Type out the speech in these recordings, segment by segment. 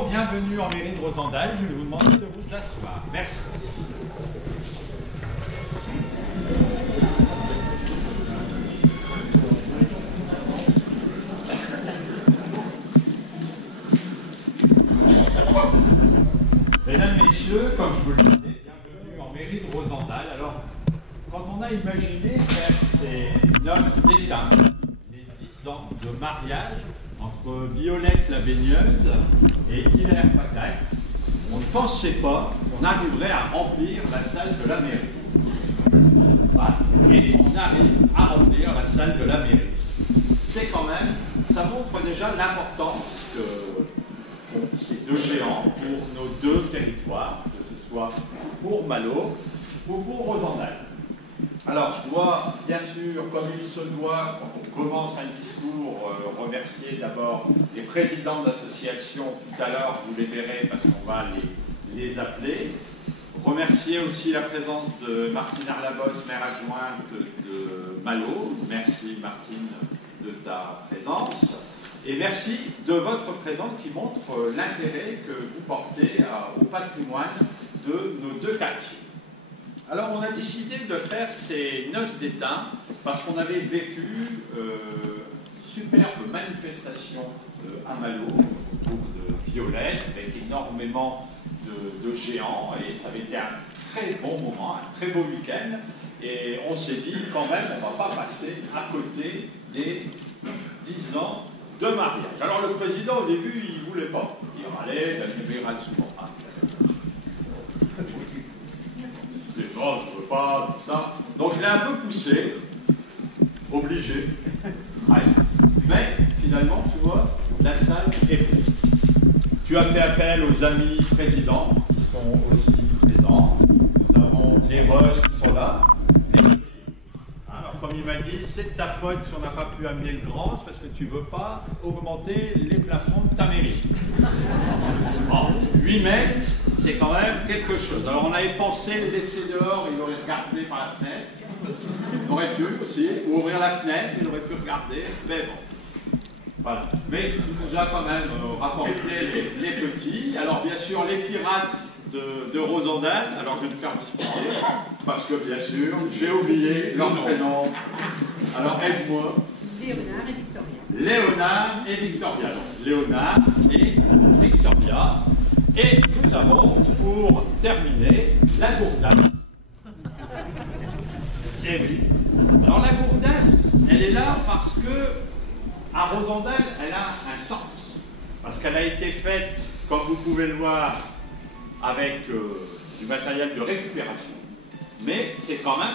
Bonjour, bienvenue en mairie de Rosendal. Je vais vous demander de vous asseoir. Merci. Mesdames, Messieurs, comme je vous le disais, bienvenue en mairie de Rosendal. Alors, quand on a imaginé faire ces noces d'étain, les 10 ans de mariage entre Violette la baigneuse et Hilaire Patate, on ne pensait pas qu'on arriverait à remplir la salle de la mairie. Voilà. Et on arrive à remplir la salle de la mairie. C'est quand même, ça montre déjà l'importance que ces deux géants pour nos deux territoires, que ce soit pour Malo ou pour Rosendal. Alors, je dois, bien sûr, comme il se doit, quand on commence un discours, remercier d'abord les présidents d'associations. Tout à l'heure, vous les verrez parce qu'on va les appeler. Remercier aussi la présence de Martine Arlabosse, maire adjointe de Malo. Merci Martine de ta présence. Et merci de votre présence qui montre l'intérêt que vous portez au patrimoine de nos deux quartiers. Alors on a décidé de faire ces noces d'étain parce qu'on avait vécu superbe manifestation à Malo autour de Violette avec énormément de géants et ça avait été un très bon moment, un très beau week-end et on s'est dit quand même on ne va pas passer à côté des 10 ans de mariage. Alors le président au début il ne voulait pas, il râlait, il râle souvent. Non, je ne veux pas, tout ça. Donc je l'ai un peu poussé, obligé. Bref. Mais finalement, tu vois, la salle est prise. Tu as fait appel aux amis présidents qui sont aussi présents. Nous avons les Roches qui sont là. Alors comme il m'a dit, c'est de ta faute si on n'a pas pu amener le grand, c'est parce que tu ne veux pas augmenter les plafonds de ta mairie. Bon, 8 mètres, c'est quand même quelque chose. Alors on avait pensé le laisser dehors, il aurait regardé par la fenêtre. Il aurait pu aussi, ou ouvrir la fenêtre, il aurait pu regarder, mais bon. Voilà. Mais tu nous as quand même rapporté les petits. Alors bien sûr, les pirates de Rosendal, alors je vais me faire discuter, parce que bien sûr, j'ai oublié leur prénom. Alors aide-moi. Léonard et Victoria. Léonard et Victoria. Donc, Léonard et Victoria. Et nous avons, pour terminer, la gourdasse. Eh oui. Alors la gourdasse, elle est là parce que à Rosendal, elle a un sens. Parce qu'elle a été faite, comme vous pouvez le voir, avec du matériel de récupération. Mais c'est quand même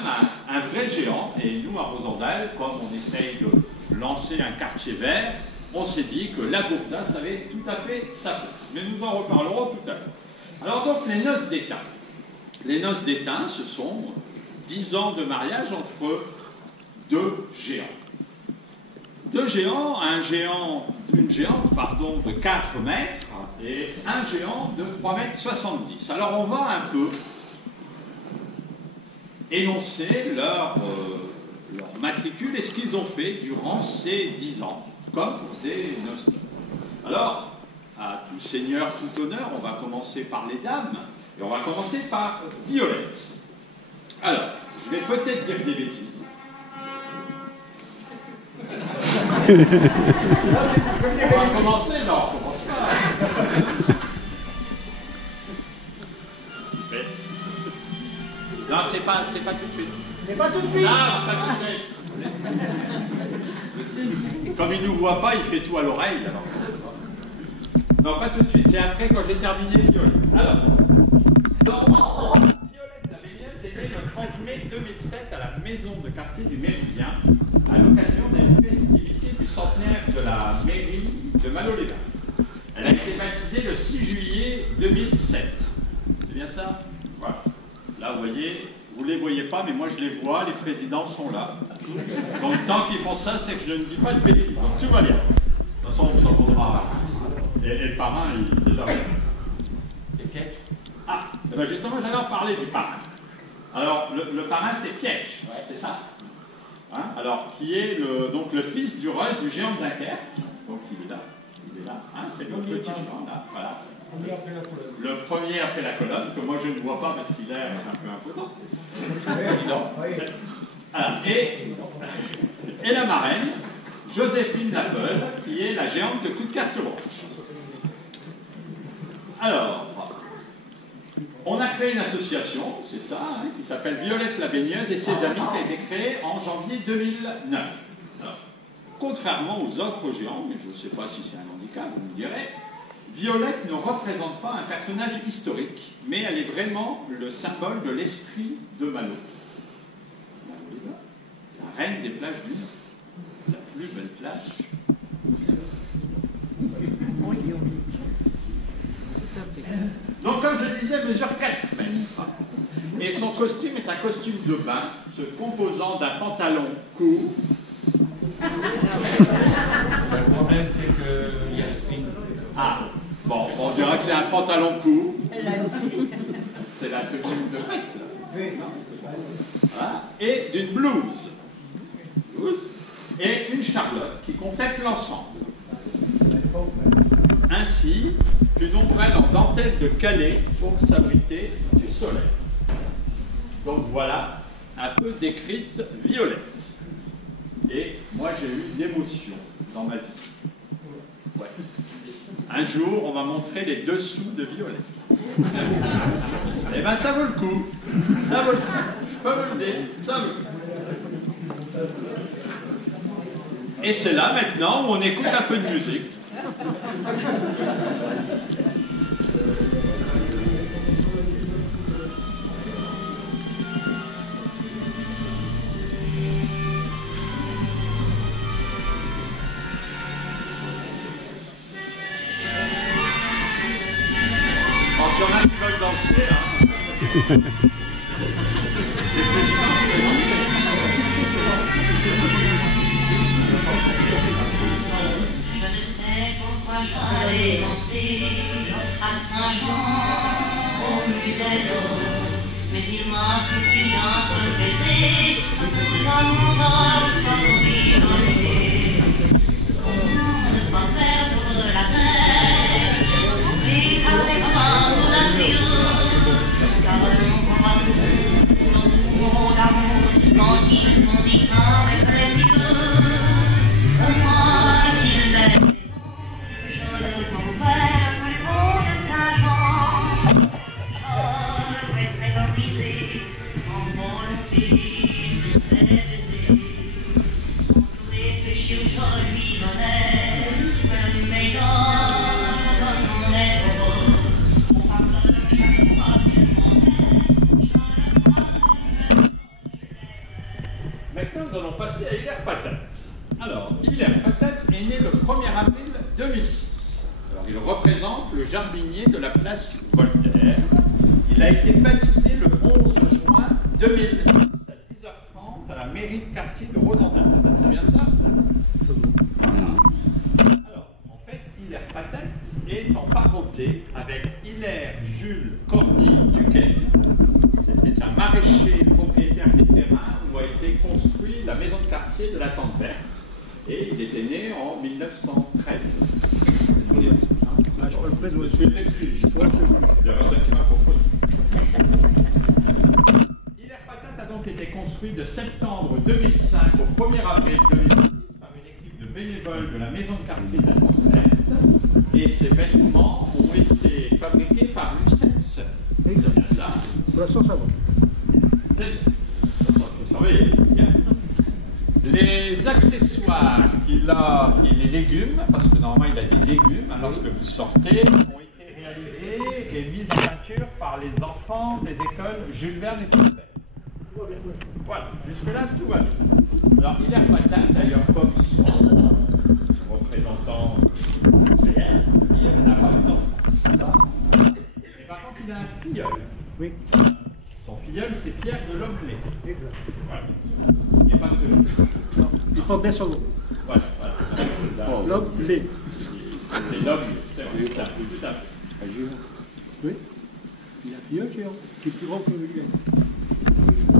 un vrai géant. Et nous, à Rosendal, comme on essaye de lancer un quartier vert, on s'est dit que la gourdasse avait tout à fait sa place. Mais nous en reparlerons tout à l'heure. Alors donc, les noces d'étain. Les noces d'étain, ce sont 10 ans de mariage entre deux géants. Deux géants, une géante de 4 mètres et un géant de 3,70 mètres. Alors on va un peu énoncer leur matricule et ce qu'ils ont fait durant ces 10 ans, comme pour des noces. Alors, à tout seigneur, tout honneur, on va commencer par les dames, et on va commencer par Violette. Alors, je vais peut-être dire des bêtises. On va commencer, non, on commence pas. Non, c'est pas tout de suite. C'est pas tout de suite. Non, c'est pas tout de suite. Comme il ne nous voit pas, il fait tout à l'oreille. Alors. Non, pas tout de suite. C'est après, quand j'ai terminé Violette. Alors, donc, Violette la baigneuse est née le 30 mai 2007 à la maison de quartier du Méridien, à l'occasion des festivités du centenaire de la mairie de Malo-les-Bains. Elle a été baptisée le 6 juillet 2007. C'est bien ça? Voilà. Là, vous voyez, vous ne les voyez pas, mais moi je les vois, les présidents sont là. Donc tant qu'ils font ça, c'est que je ne dis pas de bêtises. Donc tout va bien. De toute façon, on vous entendra. Et le parrain, il est déjà là. Et Pietch? Ah, et bien justement, j'allais en parler du parrain. Alors, le parrain, c'est Pietch, ouais, c'est ça. Hein, alors, qui est donc le fils du Russe, du géant de Dunkerque. Donc il est là, hein, c'est le petit géant, là, voilà. Le premier après la colonne, que moi je ne vois pas parce qu'il est un peu imposant. Alors, et la marraine, Joséphine Lapel, qui est la géante de coup de carte blanche. Alors, on a créé une association, c'est ça, hein, qui s'appelle Violette la Baigneuse et ses amis, qui a été créée en janvier 2009. Alors, contrairement aux autres géants, mais je ne sais pas si c'est un handicap, vous me direz, Violette ne représente pas un personnage historique, mais elle est vraiment le symbole de l'esprit de Malo. La reine des plages du Nord. La plus belle plage. Donc, comme je disais, elle mesure 4 mètres. Et son costume est un costume de bain, se composant d'un pantalon court. Le problème, c'est qu'il y a string. Ah, bon, on dirait que c'est un pantalon court. C'est la tenue de fête. Voilà. Et d'une blouse. Et une charlotte qui complète l'ensemble. Ainsi qu'une ombrelle en dentelle de Calais pour s'abriter du soleil. Donc voilà, un peu décrite Violette. Et moi j'ai eu l'émotion dans ma vie. Ouais. Un jour, on va montrer les dessous de Violette. Eh bien, ça vaut le coup. Ça vaut le coup. Je peux vous le dire, ça vaut le coup. Et c'est là maintenant où on écoute un peu de musique. Bon, s'il y en a qui veulent danser, hein. Les présidents veulent danser. Je ne sais pourquoi j'allais danser à Saint-Jean au Musello, mais il m'a suffi d'un seul baiser pour que mon vol soit prisonnier. Comment ne pas perdre la tête, sauver avec grâce audacieux, car mon combat nos mots d'amour, quand ils sont dits avec plaisir, pour moi ils aiment. Maintenant, nous allons passer à Hilaire Patate. Alors, Hilaire Patate est né le 1er avril 2006. Alors, il représente le jardinier de la place Voltaire. Il a été baptisé le 11 juin 2006 à 10h30 à la mairie de quartier de Rosendal. C'est bien ça? Alors, en fait, Hilaire Patate est en parenté avec Hilaire Jules Corny Duquesne. C'était un maraîcher propriétaire des terrains où a été construit la maison de quartier de la Tente Verte. Et il était né en 1913. Ah, je peux le prendre, Je l'ai écrit, je crois. Il y a personne qui m'a proposé. Hilaire Patate a donc été construit de septembre 2005 au 1er avril 2006 par une équipe de bénévoles de la maison de quartier de la Tente Verte. Et ces vêtements ont été fabriqués par Lucette. C'est bien ça? Pour l'instant, ça va. Les accessoires qu'il a et les légumes, parce que normalement il a des légumes, lorsque vous sortez, ont été réalisés et mis en peinture par les enfants des écoles Jules Verne et Foster. Voilà, jusque-là tout va bien. Alors Hilaire Patate, d'ailleurs, comme son représentant réel, il n'a pas eu d'enfant, c'est ça? Mais par contre, il a un filleul. Oui. Son filleul, c'est Pierre de Loblet. Exact. Voilà. Il n'est pas que Loblet. Non, il porte bien son nom. Voilà, voilà. L'homme, les. C'est Loblet, c'est vrai, tout à fait. Oui. Il a un filleul géant, qui est plus grand que lui.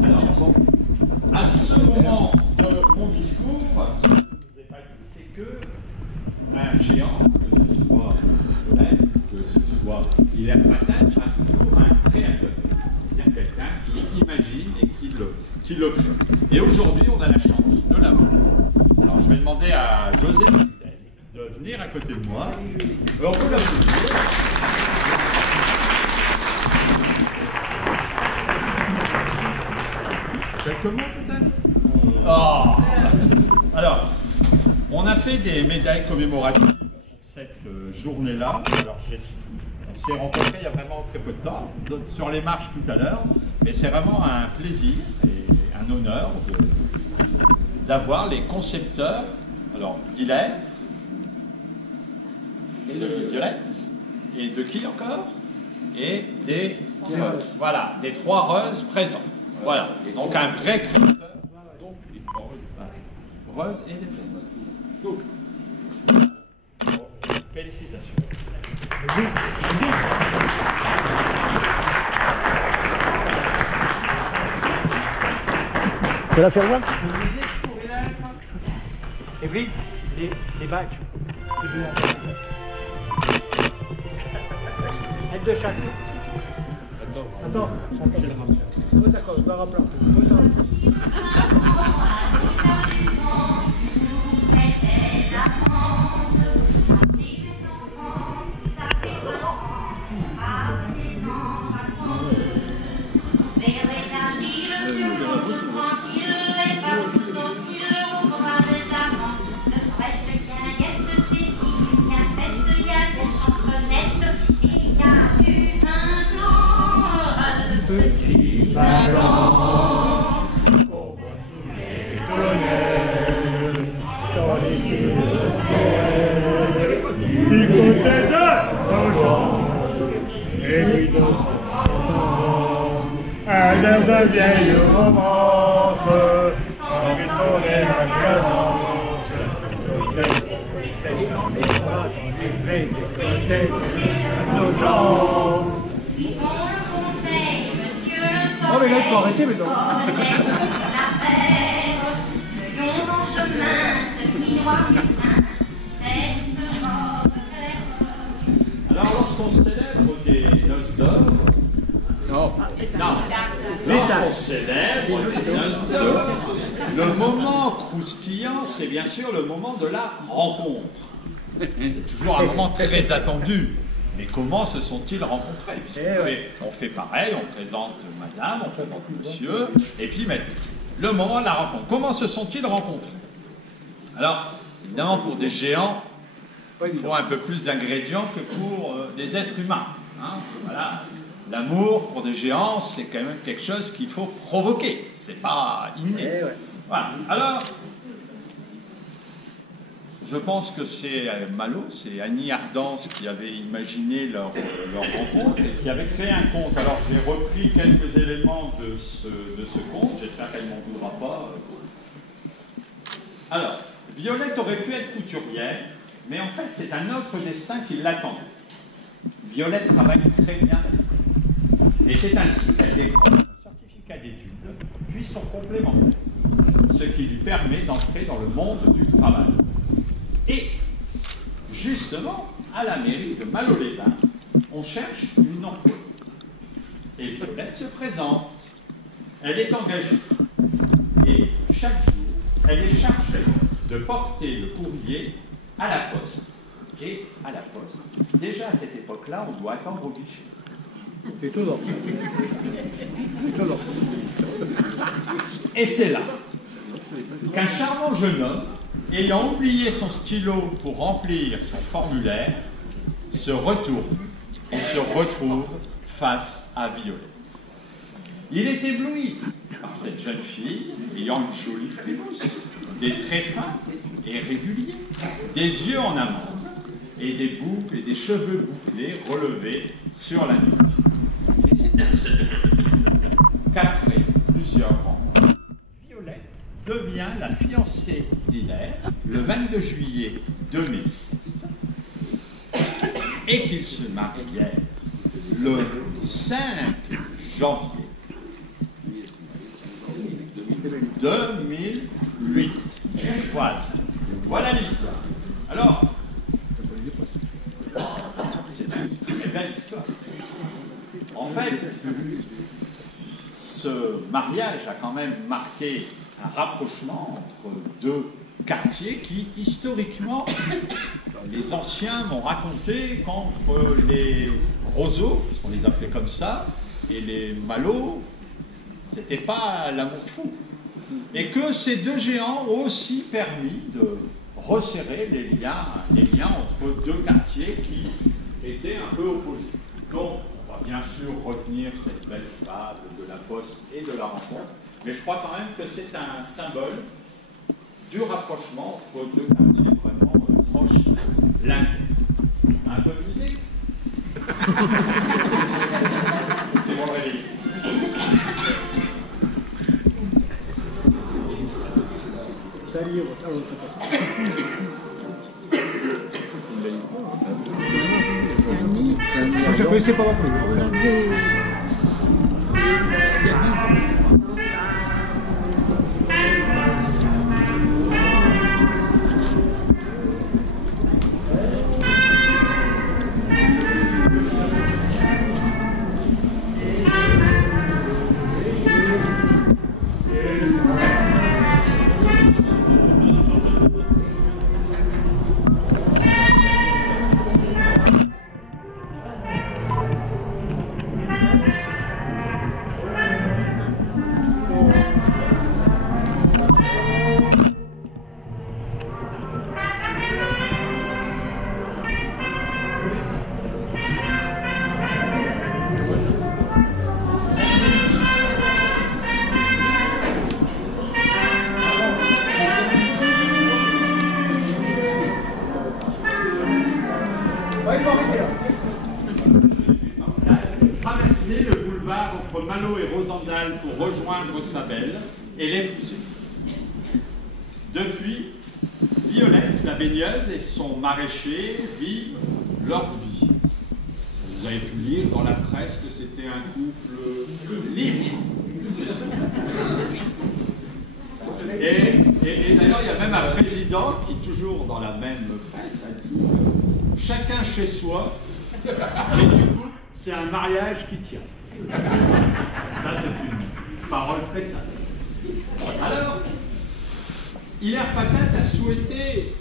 Alors, bon, à ce moment de mon discours, ce que je ne vous ai pas dit, c'est que un géant, que ce soit que ce voit Hilaire Patin sera toujours un créateur, c'est-à-dire quelqu'un qui imagine et qui l'observe. Et aujourd'hui, on a la chance de l'avoir. Alors, je vais demander à José Christel de venir à côté de moi. On peut l'applaudir. Quelques mots peut-être? Oh. Alors, on a fait des médailles commémoratives pour cette journée-là. Alors, on s'est rencontrés il y a vraiment très peu de temps, sur les marches tout à l'heure, mais c'est vraiment un plaisir et un honneur d'avoir les concepteurs, alors d'Hilaire, de Violette, et de qui encore? Et des voilà, des 3 roses présents. Voilà, donc un vrai créateur. Donc, roses et des donc, félicitations. Tu la faire voir? Evelyne, les badges. Aide de chaque. Attends. Oh, d'accord, je dois rappeler. Du côté de Beauchamp, et puis d'autres, un air de vieille romance, sans restaurer la violence. Nos gens. Oh, mais là, il faut arrêter maintenant. Alors, lorsqu'on célèbre des noces d'or, lorsqu'on célèbre des noces d'or, le moment croustillant, c'est bien sûr le moment de la rencontre. C'est toujours un moment très attendu. Mais comment se sont-ils rencontrés? On fait pareil, on présente madame, on présente monsieur, et puis le moment de la rencontre. Comment se sont-ils rencontrés? Alors, évidemment, pour des géants, il faut un peu plus d'ingrédients que pour des êtres humains. Hein. Voilà. L'amour, pour des géants, c'est quand même quelque chose qu'il faut provoquer. C'est pas inné. Voilà. Alors, je pense que c'est Malo, c'est Annie Ardance qui avait imaginé leur rencontre et qui avait créé un conte. Alors j'ai repris quelques éléments de ce conte, j'espère qu'elle ne m'en voudra pas. Alors, Violette aurait pu être couturière, mais en fait c'est un autre destin qui l'attend. Violette travaille très bien à l'école. Et c'est ainsi qu'elle décroche un certificat d'études, puis son complémentaire, ce qui lui permet d'entrer dans le monde du travail. Et, justement, à la mairie de Malo-les-Bains, on cherche une employée. Et Violette se présente. Elle est engagée. Et chaque jour, elle est chargée de porter le courrier à la poste. Et à la poste, déjà à cette époque-là, on doit attendre au guichet. Étonnant. Et c'est là qu'un charmant jeune homme, ayant oublié son stylo pour remplir son formulaire, se retourne et se retrouve face à Violette. Il est ébloui par cette jeune fille ayant une jolie frimousse, des traits fins et réguliers, des yeux en amande et des boucles et des cheveux bouclés relevés sur la nuque. Et c'est ainsi qu'après plusieurs rencontres, Violette devient la fiancée d'Hilaire le 22 juillet 2007 et qu'ils se marièrent le 5 janvier 2008. Voilà l'histoire. Alors, c'est une très belle histoire. En fait, ce mariage a quand même marqué un rapprochement entre deux quartiers qui, historiquement, les anciens m'ont raconté qu'entre les Roseaux, on les appelait comme ça, et les Malo, c'était pas l'amour fou. Et que ces deux géants ont aussi permis de resserrer les liens entre deux quartiers qui étaient un peu opposés. Donc, on va bien sûr retenir cette belle fable de la poste et de la rencontre, mais je crois quand même que c'est un symbole du rapprochement entre deux quartiers vraiment proches l'un de l'autre. Un peu de musique. C'est bon réveil. Je ne connaissais pas non plus. On avait il y a 10 ans. Traverser le boulevard entre Malo et Rosendal pour rejoindre sa belle et l'épouser. Depuis, Violette, la baigneuse, et son maraîcher vivent leur vie. Vous avez pu lire dans la presse que c'était un couple libre. Et d'ailleurs, il y a même un président qui, toujours dans la même presse, a dit « Chacun chez soi ». Et du coup, c'est un mariage qui tient. Ça, c'est une parole très sage. Alors, Hilaire Patate a souhaité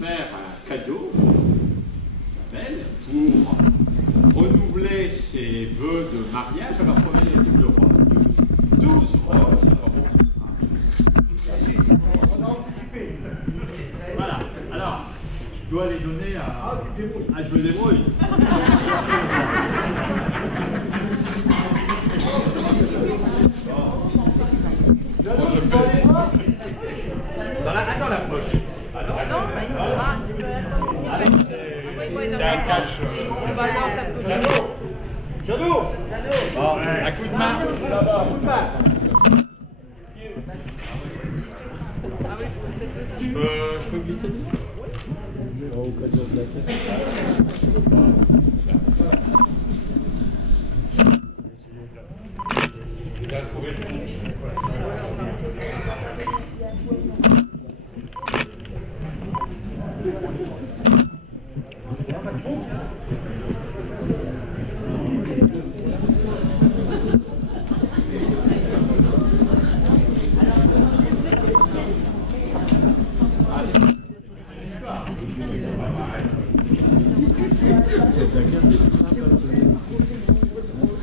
faire un cadeau à sa belle pour renouveler ses vœux de mariage. Alors, combien y a-t-il de roses? 12 roses. Voilà. Alors, je dois les donner à... Ah, je me débrouille. Dans la poche. C'est un cache. Jadot. Bon, un coup de main. Je peux glisser dedans? Il a trouvé le coup.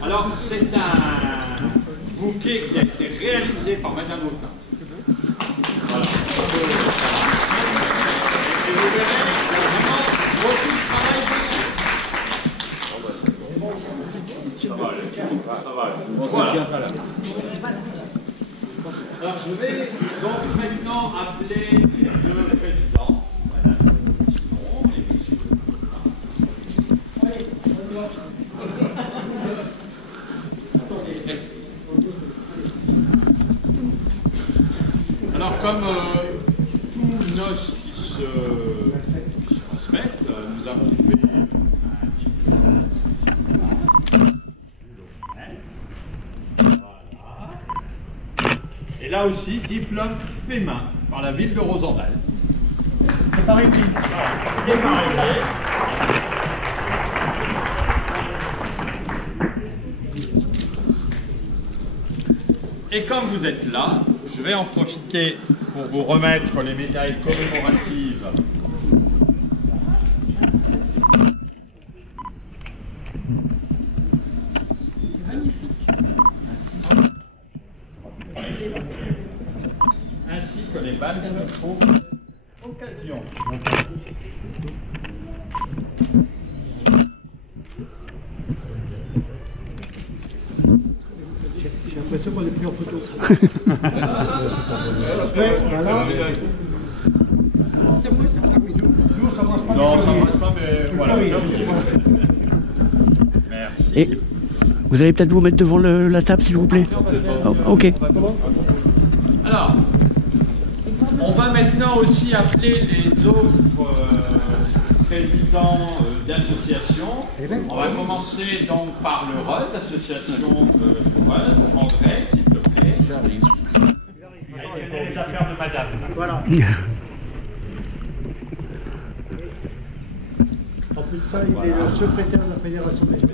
Alors, c'est un bouquet qui a été réalisé par Madame Autain. Voilà. Et vous verrez, il y a vraiment beaucoup de travail dessus. Ça va aller. Voilà. Alors, je vais donc maintenant appeler le président, Madame Simon et Monsieur. Alors, comme tous noces qui se transmettent, nous avons fait un diplôme. Voilà. Et là aussi, diplôme fait main par la ville de Rosendal. C'est pas réglé. Voilà. C'est pas réglé. Et comme vous êtes là, je vais en profiter pour vous remettre les médailles commémoratives. C'est magnifique. Ainsi que les balles pour occasion. J'ai l'impression qu'on est pris en photo. Après, voilà. C'est moi, ça. Ah oui, Nous, ça marche pas. Non, ça ne passe pas, mais voilà. Merci. Et vous allez peut-être vous mettre devant la table, s'il vous plaît. Oh, ok. Alors, on va maintenant aussi appeler les autres présidents d'associations. On va commencer donc par le REUZ, association REUZ. André, s'il te plaît. J'arrive. Les affaires de madame. Voilà. En plus de ça, il est le secrétaire de la fédération des jeunes.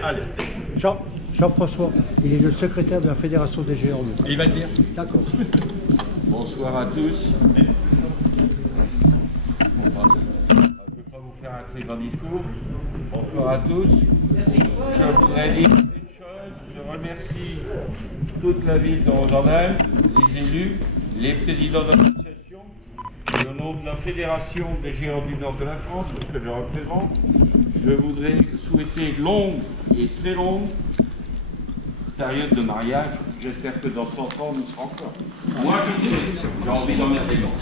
Allez, Jean-François, il est le secrétaire de la fédération des géants. il va le dire. D'accord. Bonsoir à tous. Je ne vais pas vous faire un très grand discours. Bonsoir à tous. Je voudrais dire une chose. Je remercie toute la ville de Rosendal, les élus, les présidents d'associations, au nom de la Fédération des géants du nord de la France, ce que je représente. Je voudrais souhaiter longue et très longue période de mariage. J'espère que dans 100 ans, on y sera encore. Moi, je sais, j'ai envie d'en mettre des gants.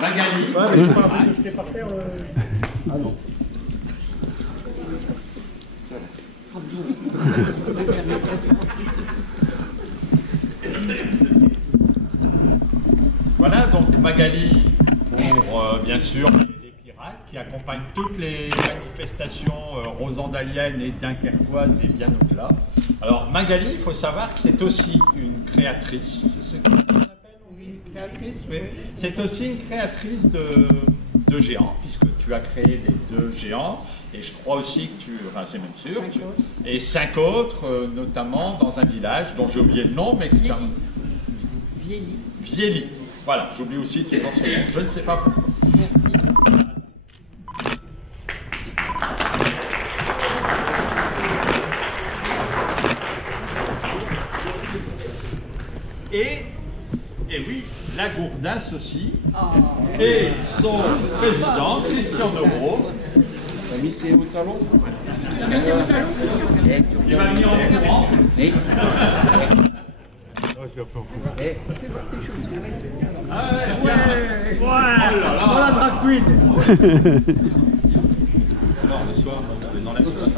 Magali. Ouais, mais tu pas jeter par terre. Ah non. Voilà, donc Magali, pour bien sûr les pirates qui accompagnent toutes les manifestations rosendaliennes et dunkerquoises et bien au-delà. Alors Magali, il faut savoir que c'est aussi une créatrice. C'est ce qu'on appelle une créatrice, oui. C'est aussi une créatrice de géants, puisque tu as créé les 2 géants. Et je crois aussi que enfin c'est même sûr, et 5 autres, notamment dans un village dont j'ai oublié le nom, mais qui Viely. Viely. Voilà, j'oublie aussi toujours son nom, je ne sais pas pourquoi. Merci. Et oui, la Gourdasse aussi, et son président, Christian Debrau. T'es au salon? Il m'a mis en courant. Ah ouais, bien. Oh là là. Voilà, drag queen. Non, le soir, je vais dans la soirée.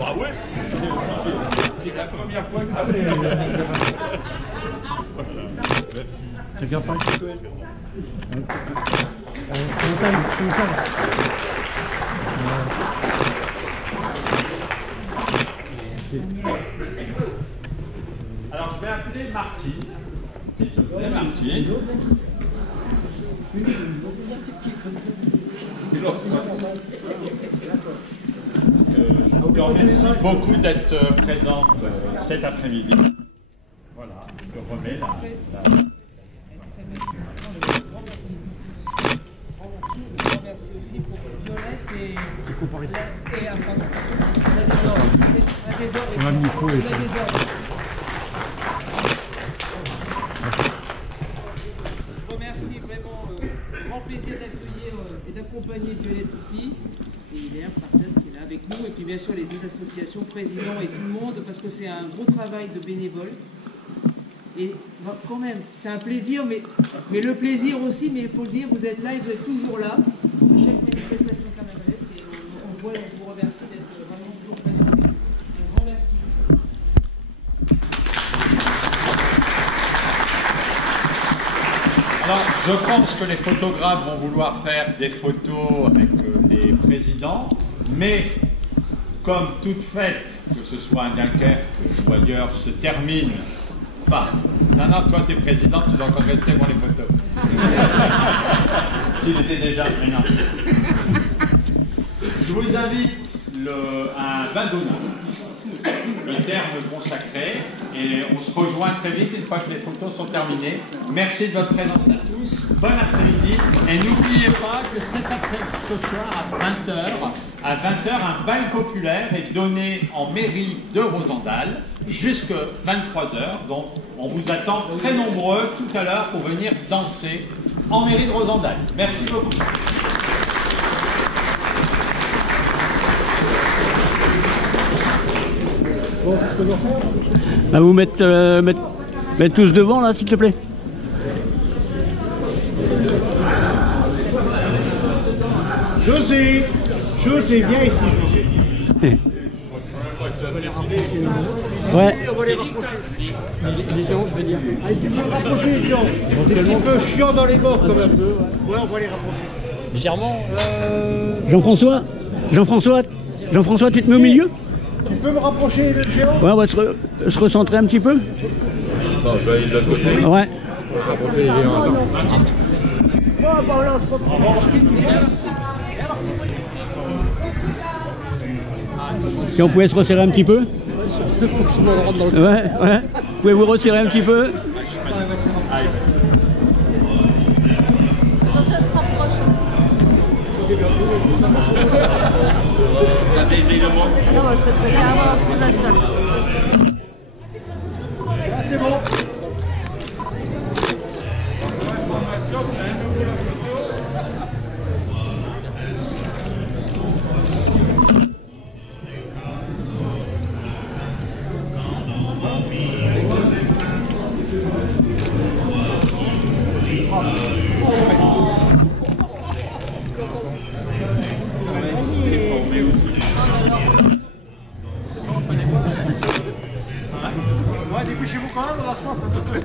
Bah ouais. C'est la première fois que ça fait. Merci. Tu regardes pas le petit peu. Alors je vais appeler Martine. S'il te plaît, Martine. Je te remercie beaucoup d'être présente cet après-midi. Voilà, je remets la... Je remercie aussi pour Violette et la désordre. La désordre. On a le micro et la désordre. Je remercie vraiment, grand plaisir d'accueillir et d'accompagner Violette ici. Et Hilaire, Parton, qui est là avec nous. Et puis bien sûr les 2 associations, présidents et tout le monde, parce que c'est un gros travail de bénévoles. Et quand même, c'est un plaisir, mais le plaisir aussi, mais il faut le dire, vous êtes là et vous êtes toujours là, à chaque manifestation carnavalesque, et on vous remercie d'être vraiment toujours présent avec nous. Un grand merci. Alors, je pense que les photographes vont vouloir faire des photos avec les présidents, mais comme toute fête, que ce soit à Dunkerque ou ailleurs, se termine par... Non, toi tu es président, tu dois encore rester pour les photos. S'il était déjà... Mais non. Je vous invite à un vin d'honneur, le terme consacré, et on se rejoint très vite une fois que les photos sont terminées. Merci de votre présence à tous, bon après-midi, et n'oubliez pas que cet après-midi, ce soir à 20h, un bal populaire est donné en mairie de Rosendael jusqu'à 23h, donc on vous attend très nombreux tout à l'heure pour venir danser en mairie de Rosendael. Merci beaucoup. Bah, vous mettre tous devant là, s'il te plaît. José, viens ici, José. Ouais. On va les rapprocher. Les gens, je veux dire. Ah, tu peux rapprocher les gens. C'est un petit peu chiant dans les bords quand même. Ouais, on va les rapprocher. Légèrement. Jean-François, tu te mets au milieu? Tu peux me rapprocher le géant? Ouais, on va se recentrer un petit peu. Non, je vais aller de l'autre côté. Ouais. Rapprocher les géants, attends. Là, on se reprend. Si on pouvait se resserrer un petit peu. Ouais. Pouvez vous resserrer un petit peu? Non, je serais très bien à voir pour la salle. C'est bon. Ouais, dépêchez-vous quand même, on a soif un peu.